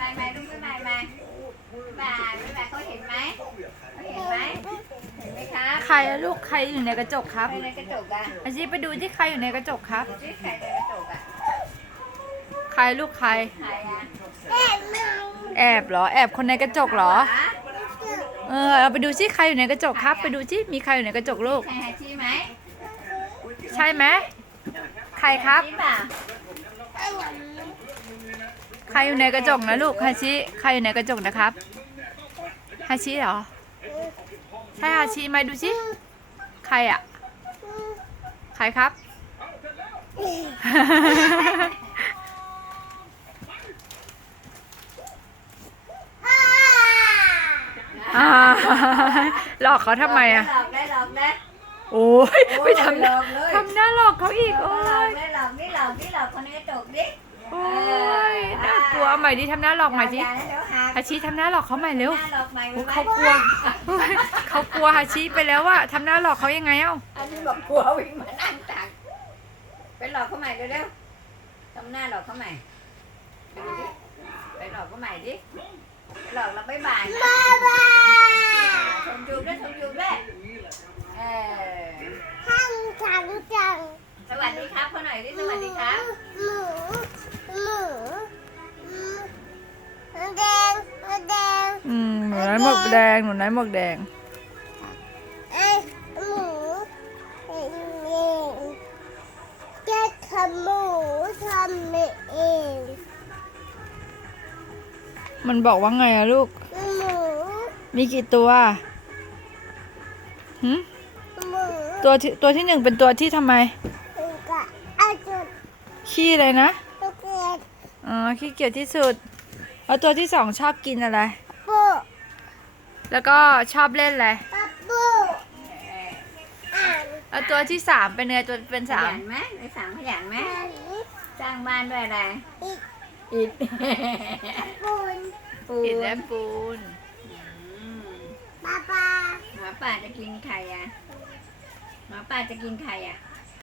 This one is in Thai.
บายบายลูกบายบายบายบายบายเขาเห็นไหมเขาเห็นไหมเห็นไหมครับใครอะลูกใครอยู่ในกระจกครับใครในกระจกอะอาชีไปดูที่ใครอยู่ในกระจกครับชื่อใครในกระจกอะใครลูกใคร ใครอะแอบเหรอ แอบคนในกระจกเหรอ เออเอาไปดูซิใครอยู่ในกระจกครับ ไปดูซิมีใครอยู่ในกระจกลูกใครฮาชิไหมใช่ไหมใครครับฮาชิเปล่า ใครอยู่ในกระจกนะลูกฮาชิ ใครอยู่ในกระจกนะครับฮาชิเหรอ ใช่ฮาชิไหมดูซิใครอะใครครับอ่าหลอกเขาทำไมอะหลอกได้หลอกได้โอ้ยไปทำหน้าหลอกเลยทำหน้าหลอกเขาอีกโอ้หลอกยได้หลอกนี่หลอกนี่หลอกคนในกระจกดิ โอ้ยน่ากลัวเอาใหม่ดิทำหน้าหลอกใหม่ดิอย่านะเดี๋ยวหักฮาชิทำหน้าหลอกเขาใหม่เร็วหน้าหลอกใหม่โอ้ไว้เขากลัวโอ้ยเขากลัวฮาชิไปแล้วอะทำหน้าหลอกเขายังไงเอ้าอันนี้บอกกลัววิ่งมานั่งตักไปหลอกเขาใหม่เร็วๆทำหน้าหลอกเขาใหม่ไปดูดิไปหลอกเขาใหม่ดิไปหลอกเราไม่บายนะชมจูบด้วยชมจูบด้วยเออห้างจังจังสวัสดีครับเขาหน่อยดิสวัสดีครับ แดงหนูน้อยหมวกแดง ไอ้หมูเองจะทำหมูทำเองมันบอกว่าไงอะลูก หมูมีกี่ตัวหืมหมูตัวที่ตัวที่หนึ่งเป็นตัวที่ทำไม กับอาจุดขี้เลยนะ ตุกเกียดอ๋อขี้เกียจที่สุด แล้วตัวที่สองชอบกินอะไรปู แล้วก็ชอบเล่นอะไรปับปูอ่านแล้วตัวที่สามเป็นไงตัวเป็นขสายัมนไหมในสามขยันไหมอันนี้สร้างบ้านด้วยอะไรอีกอิฐ ปูนปูอิฐนและปูน อืมปลาปลาหมาป่าจะกินใครอะหมาป่าจะกินใครอะป